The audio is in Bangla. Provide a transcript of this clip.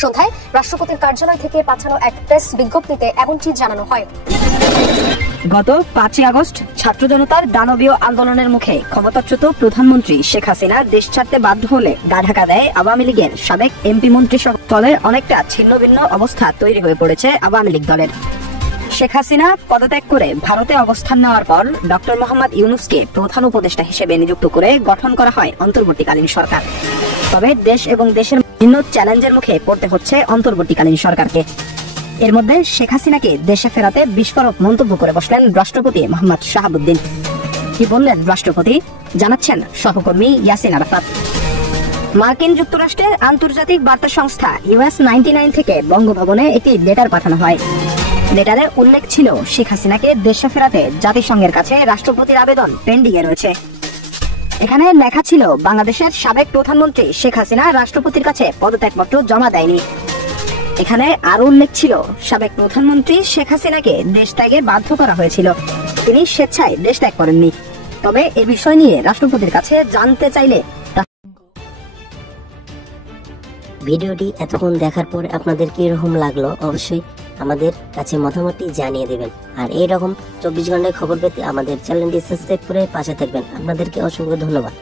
সন্ধ্যায় রাষ্ট্রপতির কার্যালয় থেকে পাঠানো এক প্রেস বিজ্ঞপ্তিতে এমনটি জানানো হয়। গত ৫ই আগস্ট ছাত্র জনতার দানবীয় আন্দোলনের মুখে ক্ষমতাচ্যুত প্রধানমন্ত্রী শেখ হাসিনা দেশ ছাড়তে বাধ্য হলে গা ঢাকা দেয় আওয়ামী লীগের সাবেক এমপি মন্ত্রী সহ দলের অনেকটা ছিন্ন ভিন্ন অবস্থা তৈরি হয়ে পড়েছে আওয়ামী লীগ দলের। শেখ হাসিনা পদত্যাগ করে ভারতে অবস্থান নেওয়ার পর ডক্টর মোহাম্মদ ইউনূসকে প্রধান উপদেষ্টা হিসেবে নিযুক্ত করে গঠন করা হয় অন্তর্বর্তীকালীন সরকার। তবে দেশ এবং দেশের ভিন্ন চ্যালেঞ্জের মুখে পড়তে হচ্ছে অন্তর্বর্তীকালীন সরকারকে। এর মধ্যে শেখ হাসিনাকে দেশে ফেরাতে বিস্ফোরক মন্তব্য করে বসলেন রাষ্ট্রপতি মোহাম্মদ শাহাবুদ্দিন। কি বললেন রাষ্ট্রপতি, জানাচ্ছেন সহকর্মী ইয়াসিন আরাফাত। মার্কিন যুক্তরাষ্ট্রের আন্তর্জাতিক বার্তা সংস্থা US99 থেকে বঙ্গভবনে একটি লেটার পাঠানো হয়। লেটারে উল্লেখ ছিল শেখ হাসিনাকে দেশে ফেরাতে জাতিসংঘের কাছে রাষ্ট্রপতির আবেদন পেন্ডিং এ রয়েছে। এখানে লেখা ছিল বাংলাদেশের সাবেক প্রধানমন্ত্রী শেখ হাসিনা রাষ্ট্রপতির কাছে পদত্যাগপত্র জমা দেয়নি। এখানে আরো উল্লেখ ছিল সাবেক প্রধানমন্ত্রী শেখ হাসিনাকে দেশ ত্যাগে বাধ্য করা হয়েছিল, তিনি স্বেচ্ছায় দেশ ত্যাগ করেননি। তবে এ বিষয় নিয়ে রাষ্ট্রপতির কাছে জানতে চাইলে ভিডিওটি এতক্ষণ দেখার পর আপনাদের কিরকম লাগলো অবশ্যই আমাদের কাছে মতামতটি জানিয়ে দেবেন। আর এইরকম 24 ঘন্টায় খবর পেতে আমাদের চ্যানেলটি সাবস্ক্রাইব করে পাশে থাকবেন। আপনাদেরকে অসংখ্য ধন্যবাদ।